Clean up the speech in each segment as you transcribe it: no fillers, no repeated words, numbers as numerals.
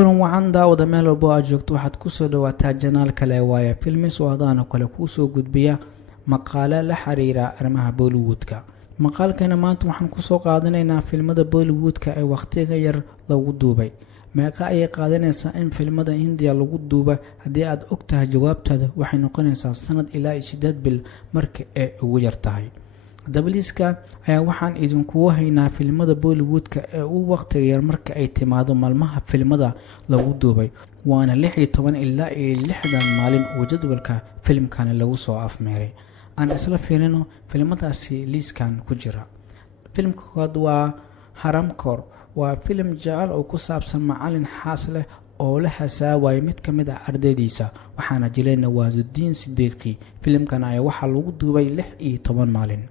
kulan wacan daawada meel walbo aad joogto waxaad kusoo dhawaataa janaal kale waaye filmis oo hadaan kale kuusoo gudbiya maqaale la xiriira arrimaha Bollywoodka. maqaalkana maanta waxaan kusoo qaadanaynaa filmada Bollywoodka ee waqtiga yar lagu duubay. meeqa ay qaadanaysaa in filmada Hindiya lagu duuba? haddii aad ogtahay jawaabtaada waxay noqonaysaa sanad ilaa 8 bil marka ay ugu yar tahay. dabliiska ayaa waxaan idinku haynaa filmada Bollywoodka ee uu waqtiga yar marka ay timaado maalmaha filmada lagu duubay, waana 16 ilaa 60 maalin oo jadwalka filmkan lagu soo afmeeray. aan isla fiirino filmadaasi liiskan ku jira. filmka koowaad waa Haramkor, waa film jacayl oo ku saabsan macallin xaas leh oo la xasaaway mid ka mid ah ardaydiisa, waxaana jiray Nawaazuddin Siddiqi. filmkan ayaa waxaa lagu duubay 16 maalin.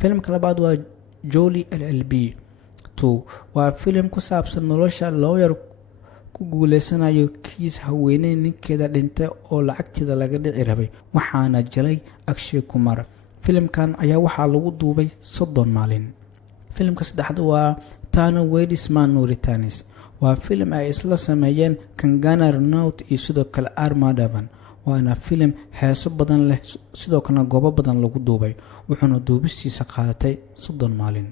filmka labaad waa Jolie LLB 2, waa film ku saabsan nolosha lawyer ku guuleysanayo kiis haweeney ninkeeda dhintay oo lacagteeda laga dhici rabay, waxaana jiray Akshay Kumar. filmkan ayaa waxaa lagu duubay 30 maalin. filmka saddexaad waa Tano Wedisman Noritanis, waa film ay isla sameeyeen Kangana Ranaut iyo sidoo kale Armadavan, waana film heeso badan leh sidoo kale goobo badan lagu duubay, wuxuuna duubistiisa qaadatay 30 maalin.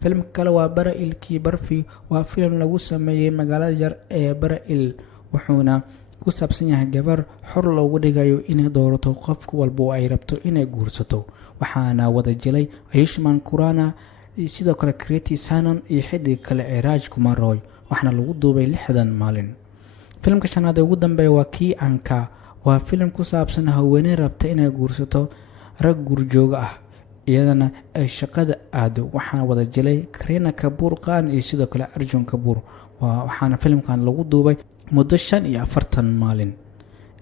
filmka kale waa Bara-il Ki Barfi, waa film lagu sameeyay magaalada yar ee Bara-il, wuxuuna ku saabsan yahay gabar xor loogu dhigayo inay doorato qof walba oo ay rabto inay guursato, waxaana wada jilay Ayushmann Khurrana sidoo kale Kriti Sanon iyo xiddig kale ee Raj Kumar Roy, waxaana lagu duubay 60 maalin. filmka shanaad ee ugu dambeeya waa Ki Anka, waa film ku saabsan haweeney rabta inay guursato rag gurjooga ah iyadana ay shaqada aado, waxaana wada jilay Kareena Kapoor Khan iyo sidoo kale Arjun Kapoor, waxaana filmkan lagu duubay muddo 45 maalin.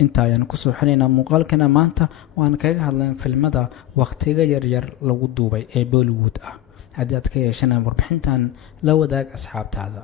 inta ayaan kusoo xinaynaa muuqaalkana maanta waan kaga hadlayn filmada waqtiga yaryar lagu duubay ee Bollywood ah. haddii aad ka yeeshaan warbixintan la wadaag asxaabtaada.